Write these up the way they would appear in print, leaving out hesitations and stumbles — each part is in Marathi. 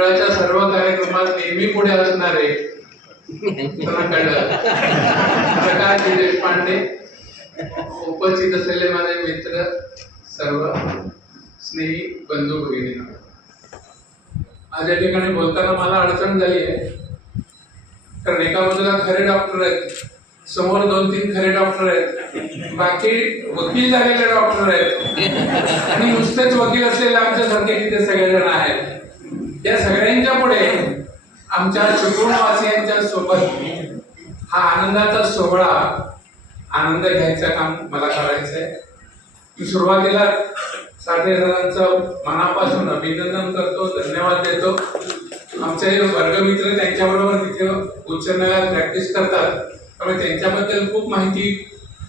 मंडळाच्या सर्व कार्यक्रमात नेहमी पुढे असणारे प्रकाश देशपांडे, उपस्थित असलेले माझे मित्र, सर्व स्नेही बंधू भगिनी, आज या ठिकाणी बोलताना मला अडचण झाली आहे, कारण एका बाजूला खरे डॉक्टर आहेत, समोर 2-3 खरे डॉक्टर आहेत, बाकी वकील झालेले डॉक्टर आहेत आणि नुसतेच वकील असलेले आमच्यासारखे तिथे सगळेजण आहेत. या सगळ्यांच्या पुढे आमच्या चिपळूणवासियांच्या सोबत हा आनंदाचा सोहळा आनंद घ्यायचं काम मला करायचं आहे. मी सुरुवातीला साठे सरांचं मनापासून अभिनंदन करतो, धन्यवाद देतो. आमचे वर्गमित्र त्यांच्याबरोबर तिथे उच्च न्यायालयात प्रॅक्टिस करतात, त्यामुळे त्यांच्याबद्दल खूप माहिती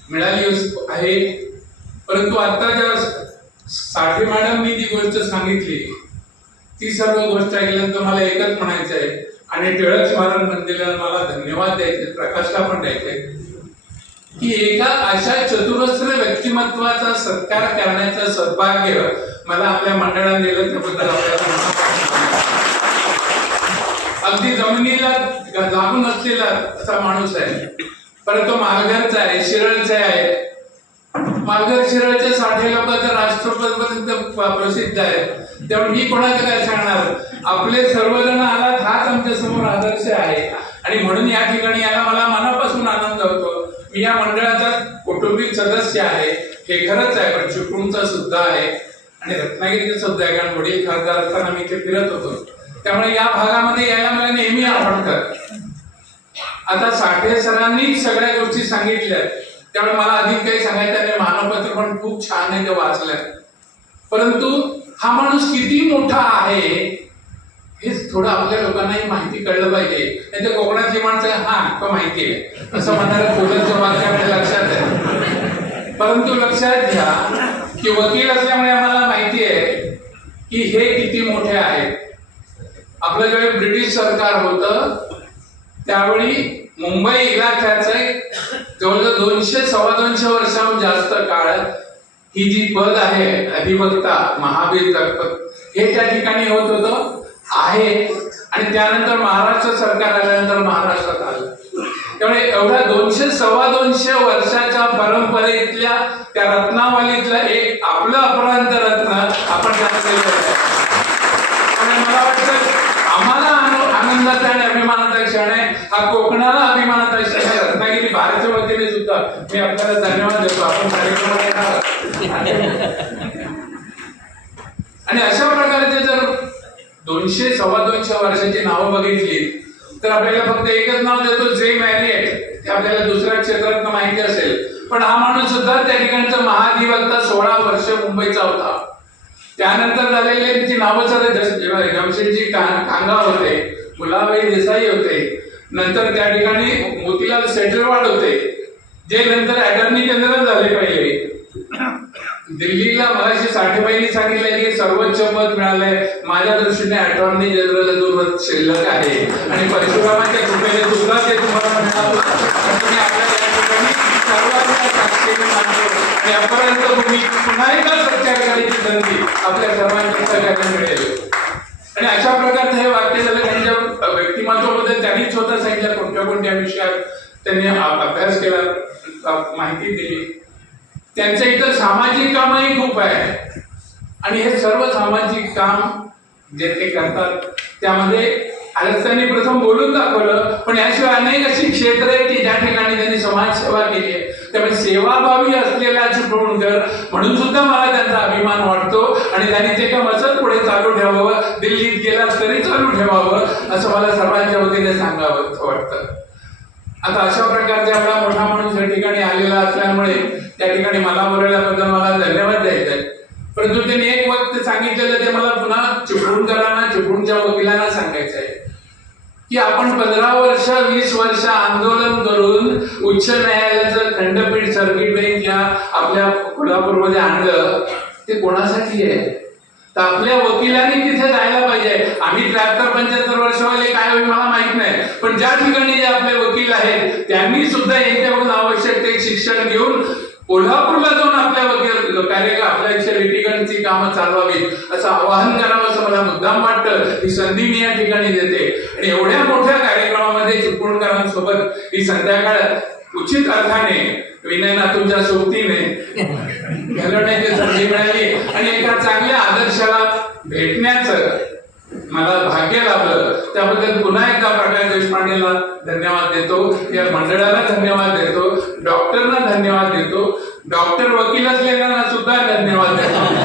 मिळाली आहे. परंतु आता ज्या साठे मॅडमनी जी गोष्ट सांगितली ती सर्व गोष्ट ऐकल्यानंतर मला एकच म्हणायचं आहे, आणि टिळक स्मारक मंदिराला मला धन्यवाद द्यायचे, प्रकाशला पण द्यायचे, की एका अशा चतुरस्र व्यक्तिमत्वाचा सत्कार करण्याचं सद्भाग्य मला आपल्या मंडळाने दिलं, त्याबद्दल आपल्याला अगदी जमिनीला लागून असलेला असा माणूस आहे. परंतु मालघरचा आहे, शिरळचा आहे. मालघर शिरळचे साठे लोक तर राष्ट्रपतीपर्यंत प्रसिद्ध आहेत, त्यामुळे मी कोणाचं काय सांगणार. आपले सर्वजण आलात हाच आमच्या समोर आदर्श आहे, आणि म्हणून या ठिकाणी याला मला मनापासून आनंद होतो. मी या मंडळाचा कौटुंबिक सदस्य आहे, हे खरंच आहे, पण चिपळूणचा सुद्धा आहे आणि रत्नागिरीचा सुद्धा आहे, कारण वडील खासदार असताना मी इथे फिरत होतो, त्यामुळे या भागामध्ये यायला मला नेहमी आवडतं. आता साठे सरांनीच सगळ्या गोष्टी सांगितल्या, त्यामुळे मला अधिक काही सांगायचं नाही. मानवपत्र पण खूप छान आहे, ते वाचलंय. परंतु हा माणूस किती मोठा आहे हे थोडं आपल्या लोकांनाही माहिती कळलं पाहिजे. नाही तर कोकणातली माणसं हा तो माहिती आहे असं म्हणणारं बोलत वाक्य आपल्या लक्षात आहे. परंतु लक्षात घ्या की वकील असल्यामुळे आम्हाला माहिती आहे की हे किती मोठे आहेत. आपलं ज्यावेळी ब्रिटिश सरकार होतं त्यावेळी मुंबई इलाख्याचं जवळजवळ 200-225 वर्षाहून जास्त काळ ही जी पद आहे अधिवक्ता, महाभियोजक, हे त्या ठिकाणी होत होतं आहे. आणि त्यानंतर महाराष्ट्र सरकार आल्यानंतर महाराष्ट्रात आलं, त्यामुळे एवढ्या 200-225 वर्षाच्या परंपरेतल्या त्या रत्नावलीतलं एक आपलं अपरांत रत्न आपण मला वाटतं आम्हाला आनंदाचा आणि अभिमानाचा क्षण आहे, हा कोकणाला अभिमानाचा क्षण आहे. रत्नागिरी भारतच्या वतीने सुद्धा मी आपल्याला धन्यवाद देतो. आपण कार्यक्रमात येणार आणि अशा प्रकारचे जर 200-225 वर्षाची नावं बघितली तर आपल्याला फक्त एकच नाव देतो, जे मॅरिएट, ते आपल्याला दुसऱ्या क्षेत्रात माहिती असेल. पण हा माणूस सुद्धा त्या ठिकाणचा महाधिवक्ता 16 वर्ष मुंबईचा होता. त्यानंतर झालेले त्यांची नावं जमशेदजी कांगा होते, फुलाबाई देसाई होते, नंतर त्या ठिकाणी मोतीलाल सेटरवाड होते, जे नंतर अटॉर्नी जनरल झाले पहिले. दिल्लीला मगाशी साठेबाईंनी सांगितलं की सर्वोच्च पद मिळालंय, माझ्या दृष्टीने अटॉर्नी जनरल अजून शिल्लक आहे आणि परशुरामाच्या कृपेने सुद्धा ते तुम्हाला मिळालं. आणि आतापर्यंत तुम्ही पुन्हा एकदा सत्कार करायची संधी आपल्या सर्वांच्या सगळ्यांना मिळेल. आणि अशा प्रकारचं हे वाक्य झालं. त्यांच्या व्यक्तिमत्वाबद्दल त्यांनी स्वतः सांगितलं कोणत्या कोणत्या विषयात त्यांनी अभ्यास केला, माहिती दिली. त्यांचं इतर सामाजिक कामही खूप आहे आणि हे सर्व सामाजिक काम जे ते करतात त्यामध्ये आज त्यांनी प्रथम बोलून दाखवलं, पण याशिवाय अनेक अशी क्षेत्र आहेत की ज्या ठिकाणी त्यांनी समाजसेवा केली आहे. त्यामुळे सेवाभावी असलेला चिपळूणकर म्हणून सुद्धा मला त्यांचा अभिमान वाटतो आणि त्यांनी ते काम असंच पुढे चालू ठेवावं, दिल्लीत गेला तरी चालू ठेवावं असं मला सर्वांच्या वतीने सांगावं वाटतं. आता अशा प्रकारचा एवढा मोठा माणूस या ठिकाणी आलेला असल्यामुळे त्या ठिकाणी मला बोलवल्याबद्दल मला धन्यवाद द्यायचा आहे. परंतु त्यांनी एक वक्त सांगितलेलं ते मला पुन्हा चिपळूणकरांना, चिपळूणच्या वकिलांना सांगायचं आहे की आपण 15 वर्ष 20 वर्ष आंदोलन करून उच्च न्यायालयाचं खंडपीठ सर्किट बेंच या आपल्या कोल्हापूरमध्ये आणलं, ते कोणासाठी आहे? तर आपल्या वकिलांनी तिथे जायला पाहिजे. आम्ही 73-75 वर्षवाले काय होईल मला माहित नाही, पण ज्या ठिकाणी जे आपले वकील आहेत त्यांनी सुद्धा यांच्याकडून आवश्यक ते शिक्षण घेऊन कोल्हापूरला जाऊन आपल्या आपल्या लिटिगंटची कामं चालवावीत असं आवाहन करावं असं मला मुद्दाम वाटतं. ही संधी मी या ठिकाणी देते आणि एवढ्या मोठ्या कार्यक्रमामध्ये चिपळूणकरांसोबत ही संध्याकाळ उचित अर्थाने विनयना तुमच्या सोबतीने घालवण्याची संधी मिळाली आणि एका चांगल्या आदर्शाला भेटण्याचं मला भाग्य लाभलं. त्याबद्दल पुन्हा एकदा प्रकाश देशपांडेला धन्यवाद देतो, या मंडळाला धन्यवाद देतो, डॉक्टरना धन्यवाद देतो, डॉक्टर वकील असलेल्यांना सुद्धा धन्यवाद देतो.